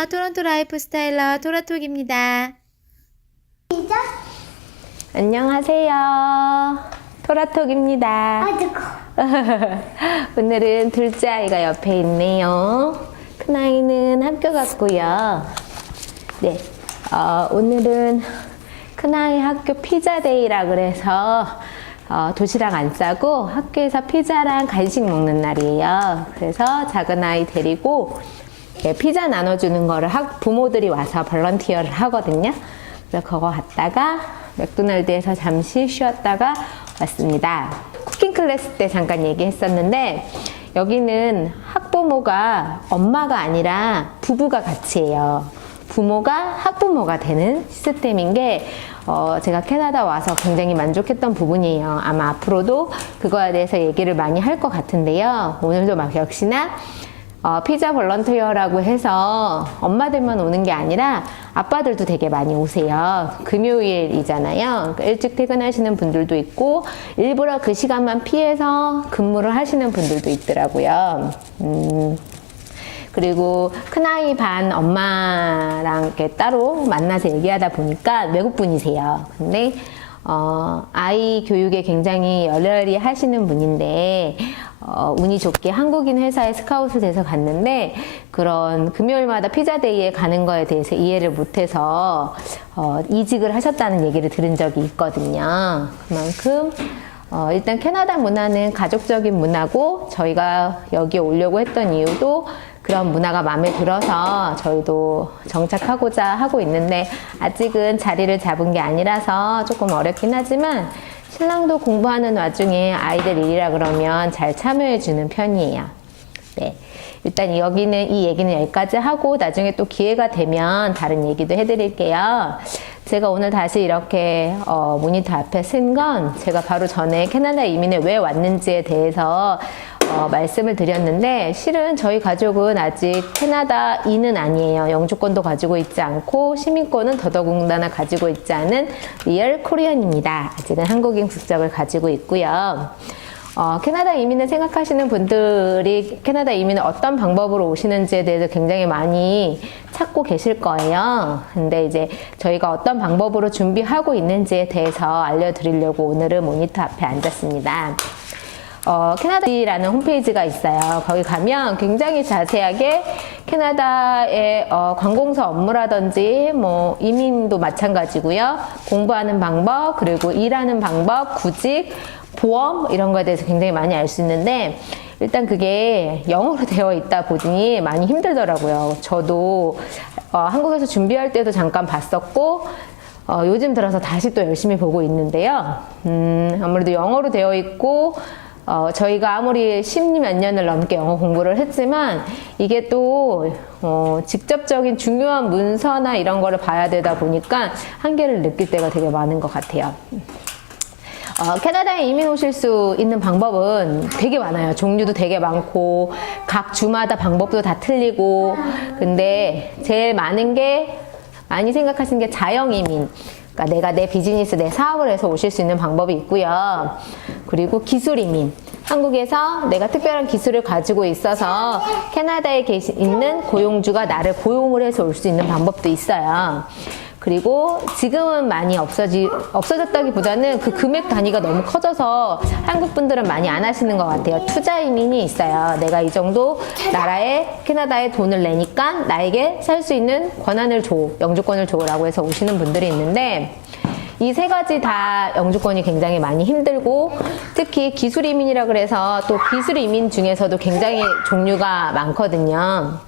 안녕하세요. 토론토 라이프 스타일러 토라톡입니다. 시작. 안녕하세요. 토라톡입니다. 오늘은 둘째 아이가 옆에 있네요. 큰 아이는 학교 갔고요. 네, 오늘은 큰 아이 학교 피자데이라 그래서 도시락 안 싸고 학교에서 피자랑 간식 먹는 날이에요. 그래서 작은 아이 데리고 피자 나눠주는 거를 부모들이 와서 볼런티어를 하거든요. 그래서 그거 갔다가 맥도날드에서 잠시 쉬었다가 왔습니다. 쿠킹 클래스 때 잠깐 얘기했었는데 여기는 학부모가 엄마가 아니라 부부가 같이 해요. 부모가 학부모가 되는 시스템인 게 제가 캐나다 와서 굉장히 만족했던 부분이에요. 아마 앞으로도 그거에 대해서 얘기를 많이 할 것 같은데요. 오늘도 막 역시나 피자 볼런티어라고 해서 엄마들만 오는 게 아니라 아빠들도 되게 많이 오세요. 금요일이잖아요. 그러니까 일찍 퇴근하시는 분들도 있고 일부러 그 시간만 피해서 근무를 하시는 분들도 있더라고요. 그리고 큰아이 반 엄마랑 이렇게 따로 만나서 얘기하다 보니까 외국분이세요. 근데 아이 교육에 굉장히 열렬히 하시는 분인데 운이 좋게 한국인 회사에 스카웃을 돼서 갔는데 그런 금요일마다 피자데이에 가는 거에 대해서 이해를 못해서 이직을 하셨다는 얘기를 들은 적이 있거든요. 그만큼 일단 캐나다 문화는 가족적인 문화고 저희가 여기에 오려고 했던 이유도 그런 문화가 마음에 들어서 저희도 정착하고자 하고 있는데 아직은 자리를 잡은 게 아니라서 조금 어렵긴 하지만 신랑도 공부하는 와중에 아이들 일이라 그러면 잘 참여해 주는 편이에요. 네. 일단 여기는 이 얘기는 여기까지 하고 나중에 또 기회가 되면 다른 얘기도 해드릴게요. 제가 오늘 다시 이렇게 모니터 앞에 쓴 건 제가 바로 전에 캐나다 이민에 왜 왔는지에 대해서 말씀을 드렸는데 실은 저희 가족은 아직 캐나다인은 아니에요. 영주권도 가지고 있지 않고 시민권은 더더군다나 가지고 있지 않은 리얼 코리안입니다. 아직은 한국인 국적을 가지고 있고요. 캐나다 이민을 생각하시는 분들이 캐나다 이민을 어떤 방법으로 오시는지에 대해서 굉장히 많이 찾고 계실 거예요. 근데 이제 저희가 어떤 방법으로 준비하고 있는지에 대해서 알려드리려고 오늘은 모니터 앞에 앉았습니다. 캐나다라는 홈페이지가 있어요. 거기 가면 굉장히 자세하게 캐나다의 관공서 업무라든지 뭐 이민도 마찬가지고요. 공부하는 방법, 그리고 일하는 방법, 구직, 보험 이런 거에 대해서 굉장히 많이 알 수 있는데 일단 그게 영어로 되어 있다 보니 많이 힘들더라고요. 저도 한국에서 준비할 때도 잠깐 봤었고 요즘 들어서 다시 또 열심히 보고 있는데요. 아무래도 영어로 되어 있고 저희가 아무리 10몇 년을 넘게 영어 공부를 했지만 이게 또 직접적인 중요한 문서나 이런 거를 봐야 되다 보니까 한계를 느낄 때가 되게 많은 것 같아요. 캐나다에 이민 오실 수 있는 방법은 되게 많아요. 종류도 되게 많고 각 주마다 방법도 다 틀리고 근데 제일 많은 게 많이 생각하시는 게 자영 이민. 그러니까 내가 내 비즈니스, 내 사업을 해서 오실 수 있는 방법이 있고요. 그리고 기술 이민. 한국에서 내가 특별한 기술을 가지고 있어서 캐나다에 있는 고용주가 나를 고용을 해서 올 수 있는 방법도 있어요. 그리고 지금은 많이 없어졌다기보다는 그 금액 단위가 너무 커져서 한국 분들은 많이 안 하시는 것 같아요. 투자 이민이 있어요. 내가 이 정도 나라에 캐나다에 돈을 내니까 나에게 살 수 있는 권한을 줘, 영주권을 줘라고 해서 오시는 분들이 있는데 이 세 가지 다 영주권이 굉장히 많이 힘들고 특히 기술 이민이라 그래서 또 기술 이민 중에서도 굉장히 종류가 많거든요.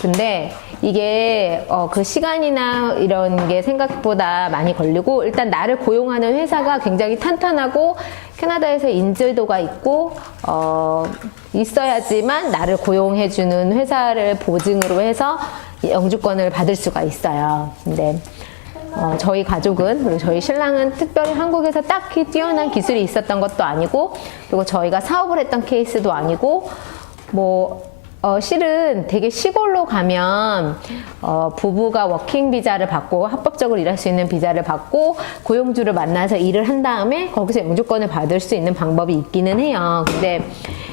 근데 이게 그 시간이나 이런 게 생각보다 많이 걸리고 일단 나를 고용하는 회사가 굉장히 탄탄하고 캐나다에서 인지도가 있고 있어야지만 나를 고용해주는 회사를 보증으로 해서 영주권을 받을 수가 있어요. 근데 저희 가족은 그리고 저희 신랑은 특별히 한국에서 딱히 뛰어난 기술이 있었던 것도 아니고 그리고 저희가 사업을 했던 케이스도 아니고 뭐 실은 되게 시골로 가면 부부가 워킹 비자를 받고 합법적으로 일할 수 있는 비자를 받고 고용주를 만나서 일을 한 다음에 거기서 영주권을 받을 수 있는 방법이 있기는 해요. 근데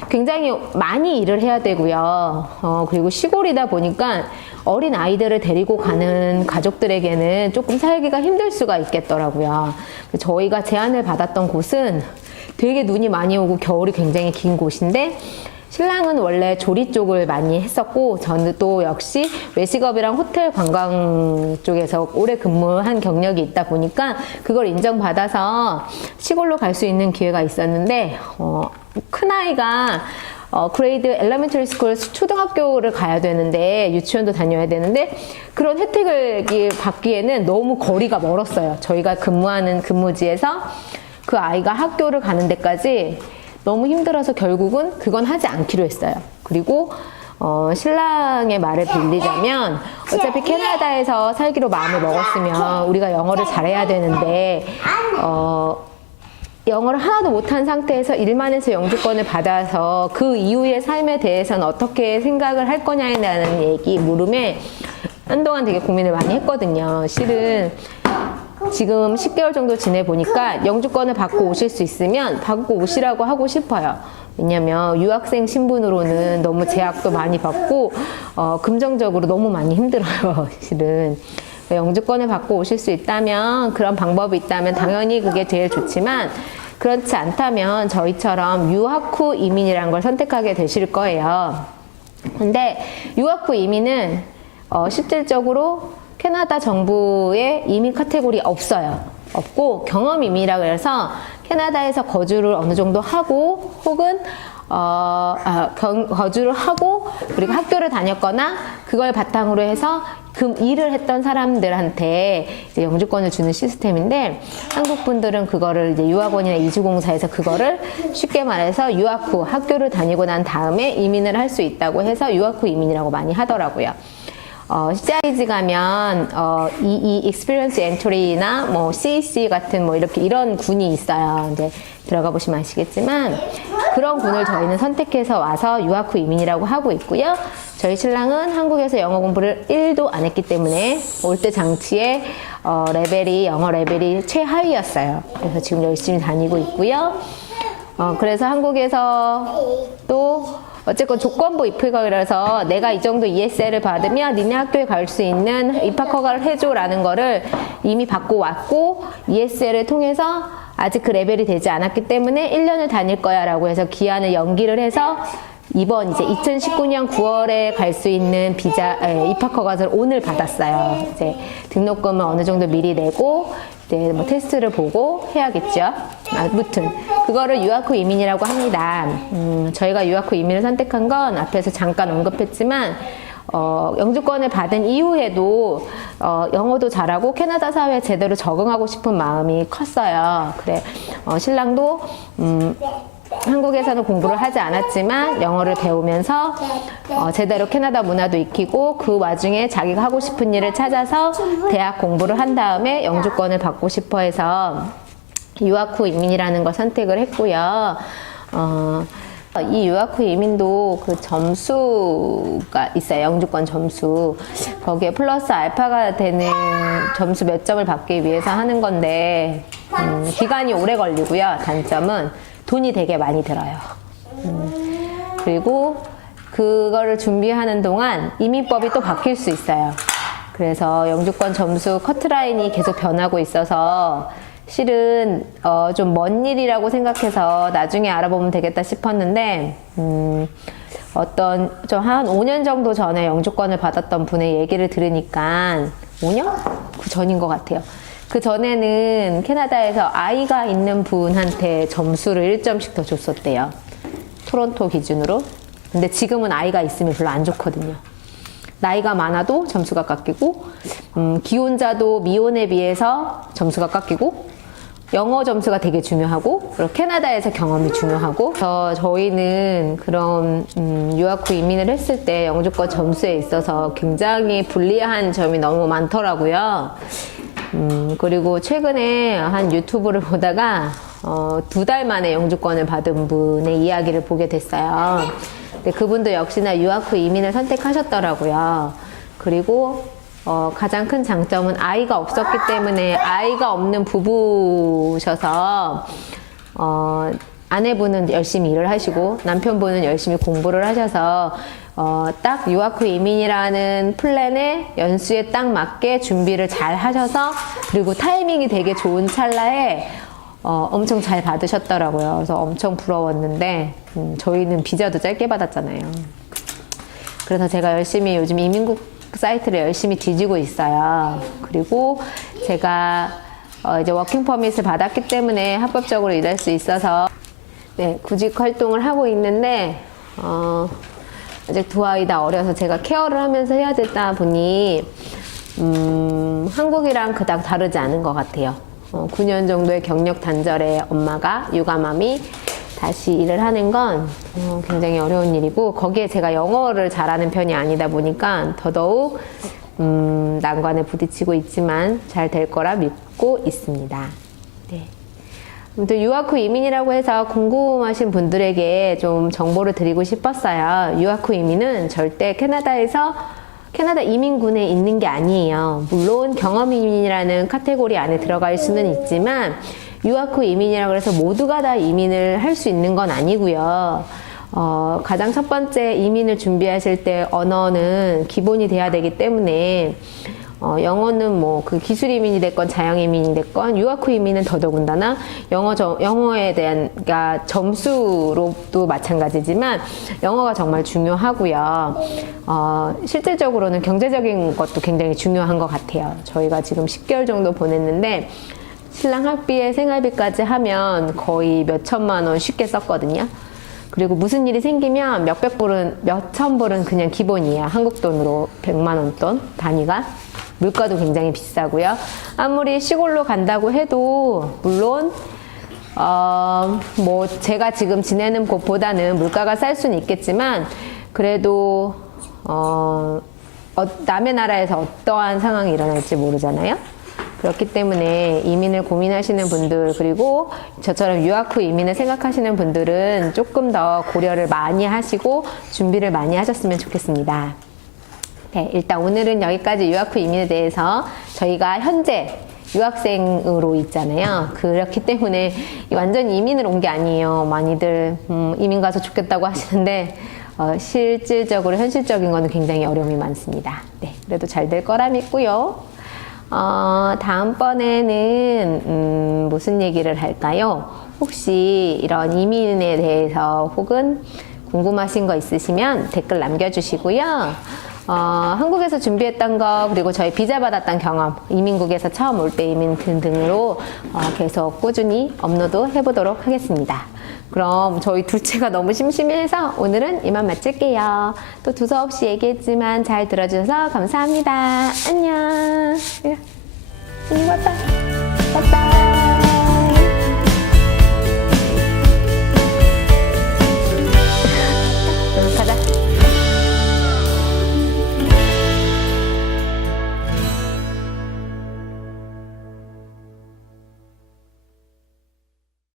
굉장히 많이 일을 해야 되고요. 그리고 시골이다 보니까 어린 아이들을 데리고 가는 가족들에게는 조금 살기가 힘들 수가 있겠더라고요. 저희가 제안을 받았던 곳은 되게 눈이 많이 오고 겨울이 굉장히 긴 곳인데 신랑은 원래 조리 쪽을 많이 했었고 저는 또 역시 외식업이랑 호텔 관광 쪽에서 오래 근무한 경력이 있다 보니까 그걸 인정받아서 시골로 갈 수 있는 기회가 있었는데 큰아이가 그레이드 엘레멘터리 스쿨 초등학교를 가야 되는데 유치원도 다녀야 되는데 그런 혜택을 받기에는 너무 거리가 멀었어요. 저희가 근무하는 근무지에서 그 아이가 학교를 가는 데까지 너무 힘들어서 결국은 그건 하지 않기로 했어요. 그리고 신랑의 말을 빌리자면 어차피 캐나다에서 살기로 마음을 먹었으면 우리가 영어를 잘해야 되는데 영어를 하나도 못한 상태에서 일만 해서 영주권을 받아서 그 이후의 삶에 대해서는 어떻게 생각을 할 거냐라는 물음에 한동안 되게 고민을 많이 했거든요. 실은 지금 10개월 정도 지내보니까 영주권을 받고 오실 수 있으면 받고 오시라고 하고 싶어요. 왜냐면 유학생 신분으로는 너무 제약도 많이 받고 금전적으로 너무 많이 힘들어요. 실은 영주권을 받고 오실 수 있다면 그런 방법이 있다면 당연히 그게 제일 좋지만 그렇지 않다면 저희처럼 유학 후 이민이라는 걸 선택하게 되실 거예요. 근데 유학 후 이민은 실질적으로 캐나다 정부의 이민 카테고리 없어요. 없고 경험 이민이라고 해서 캐나다에서 거주를 어느 정도 하고 혹은 거주를 하고 그리고 학교를 다녔거나 그걸 바탕으로 해서 그 일을 했던 사람들한테 이제 영주권을 주는 시스템인데 한국 분들은 그거를 이제 유학원이나 이주공사에서 그거를 쉽게 말해서 유학 후 학교를 다니고 난 다음에 이민을 할 수 있다고 해서 유학 후 이민이라고 많이 하더라고요. CIG 가면 EE Experience Entry나 뭐 CEC 같은 뭐 이런 군이 있어요. 이제 들어가 보시면 아시겠지만 그런 군을 저희는 선택해서 와서 유학 후 이민이라고 하고 있고요. 저희 신랑은 한국에서 영어 공부를 1도 안 했기 때문에 올 때 장치에 영어 레벨이 최하위였어요. 그래서 지금 열심히 다니고 있고요. 그래서 한국에서 또 어쨌건 조건부 입학이라서 내가 이 정도 ESL을 받으면 니네 학교에 갈 수 있는 입학 허가를 해줘라는 거를 이미 받고 왔고 ESL을 통해서 아직 그 레벨이 되지 않았기 때문에 1년을 다닐 거야 라고 해서 기한을 연기를 해서 이번 이제 2019년 9월에 갈 수 있는 입학 허가를 오늘 받았어요. 이제 등록금을 어느 정도 미리 내고 이제 뭐 테스트를 보고 해야겠죠. 아무튼 그거를 유학 후 이민이라고 합니다. 저희가 유학 후 이민을 선택한 건 앞에서 잠깐 언급했지만 영주권을 받은 이후에도 영어도 잘하고 캐나다 사회에 제대로 적응하고 싶은 마음이 컸어요. 그래 신랑도 한국에서는 공부를 하지 않았지만 영어를 배우면서 제대로 캐나다 문화도 익히고 그 와중에 자기가 하고 싶은 일을 찾아서 대학 공부를 한 다음에 영주권을 받고 싶어 해서 유학 후 이민이라는 걸 선택을 했고요. 이 유학 후 이민도 그 점수가 있어요. 영주권 점수. 거기에 플러스 알파가 되는 점수 몇 점을 받기 위해서 하는 건데 기간이 오래 걸리고요. 단점은 돈이 되게 많이 들어요. 그리고 그거를 준비하는 동안 이민법이 또 바뀔 수 있어요. 그래서 영주권 점수 커트라인이 계속 변하고 있어서 실은 좀 먼 일이라고 생각해서 나중에 알아보면 되겠다 싶었는데 좀 한 5년 정도 전에 영주권을 받았던 분의 얘기를 들으니까 5년? 그 전인 것 같아요. 그 전에는 캐나다에서 아이가 있는 분한테 점수를 1점씩 더 줬었대요. 토론토 기준으로. 근데 지금은 아이가 있으면 별로 안 좋거든요. 나이가 많아도 점수가 깎이고 기혼자도 미혼에 비해서 점수가 깎이고 영어 점수가 되게 중요하고 그리고 캐나다에서 경험이 중요하고 그래서 저희는 그런 유학 후 이민을 했을 때 영주권 점수에 있어서 굉장히 불리한 점이 너무 많더라고요. 그리고 최근에 한 유튜브를 보다가 2달 만에 영주권을 받은 분의 이야기를 보게 됐어요. 근데 그분도 역시나 유학 후 이민을 선택하셨더라고요. 그리고 가장 큰 장점은 아이가 없었기 때문에 아이가 없는 부부셔서 아내분은 열심히 일을 하시고 남편분은 열심히 공부를 하셔서 딱 유학 후 이민이라는 플랜에 연수에 딱 맞게 준비를 잘 하셔서 그리고 타이밍이 되게 좋은 찰나에 엄청 잘 받으셨더라고요. 그래서 엄청 부러웠는데 저희는 비자도 짧게 받았잖아요. 그래서 제가 열심히 요즘 이민국 사이트를 열심히 뒤지고 있어요. 그리고 제가 이제 워킹 퍼밋을 받았기 때문에 합법적으로 일할 수 있어서 네, 구직 활동을 하고 있는데 아직 두 아이 다 어려서 제가 케어를 하면서 해야 되다 보니 한국이랑 그닥 다르지 않은 것 같아요. 9년 정도의 경력 단절에 엄마가 육아맘이 다시 일을 하는 건 굉장히 어려운 일이고 거기에 제가 영어를 잘하는 편이 아니다 보니까 더더욱 난관에 부딪히고 있지만 잘 될 거라 믿고 있습니다. 네. 아무튼 유학 후 이민이라고 해서 궁금하신 분들에게 좀 정보를 드리고 싶었어요. 유학 후 이민은 절대 캐나다 이민군에 있는 게 아니에요. 물론 경험 이민이라는 카테고리 안에 들어갈 수는 있지만 유학 후 이민이라고 해서 모두가 다 이민을 할 수 있는 건 아니고요. 가장 첫 번째 이민을 준비하실 때 언어는 기본이 돼야 되기 때문에 영어는 뭐 그 기술 이민이 됐건 자영 이민이 됐건 유학 후 이민은 더더군다나 영어에 대한 그러니까 점수로도 마찬가지지만 영어가 정말 중요하고요. 실질적으로는 경제적인 것도 굉장히 중요한 것 같아요. 저희가 지금 10개월 정도 보냈는데 신랑 학비에 생활비까지 하면 거의 몇 천만 원 쉽게 썼거든요. 그리고 무슨 일이 생기면 몇천 불은 그냥 기본이에요. 한국 돈으로 100만 원 돈 단위가. 물가도 굉장히 비싸고요. 아무리 시골로 간다고 해도 물론 뭐 제가 지금 지내는 곳보다는 물가가 쌀 수는 있겠지만 그래도 남의 나라에서 어떠한 상황이 일어날지 모르잖아요. 그렇기 때문에 이민을 고민하시는 분들 그리고 저처럼 유학 후 이민을 생각하시는 분들은 조금 더 고려를 많이 하시고 준비를 많이 하셨으면 좋겠습니다. 네, 일단 오늘은 여기까지 유학 후 이민에 대해서 저희가 현재 유학생으로 있잖아요. 그렇기 때문에 완전 이민을 온 게 아니에요. 많이들 이민 가서 좋겠다고 하시는데 실질적으로 현실적인 거는 굉장히 어려움이 많습니다. 네, 그래도 잘 될 거라 믿고요. 다음번에는 무슨 얘기를 할까요? 혹시 이런 이민에 대해서 혹은 궁금하신 거 있으시면 댓글 남겨주시고요. 한국에서 준비했던 거 그리고 저희 비자 받았던 경험 이민국에서 처음 올 때 이민 등등으로 계속 꾸준히 업로드 해보도록 하겠습니다. 그럼 저희 둘째가 너무 심심해서 오늘은 이만 마칠게요. 또 두서없이 얘기했지만 잘 들어주셔서 감사합니다. 안녕. 빠빠. 빠빠.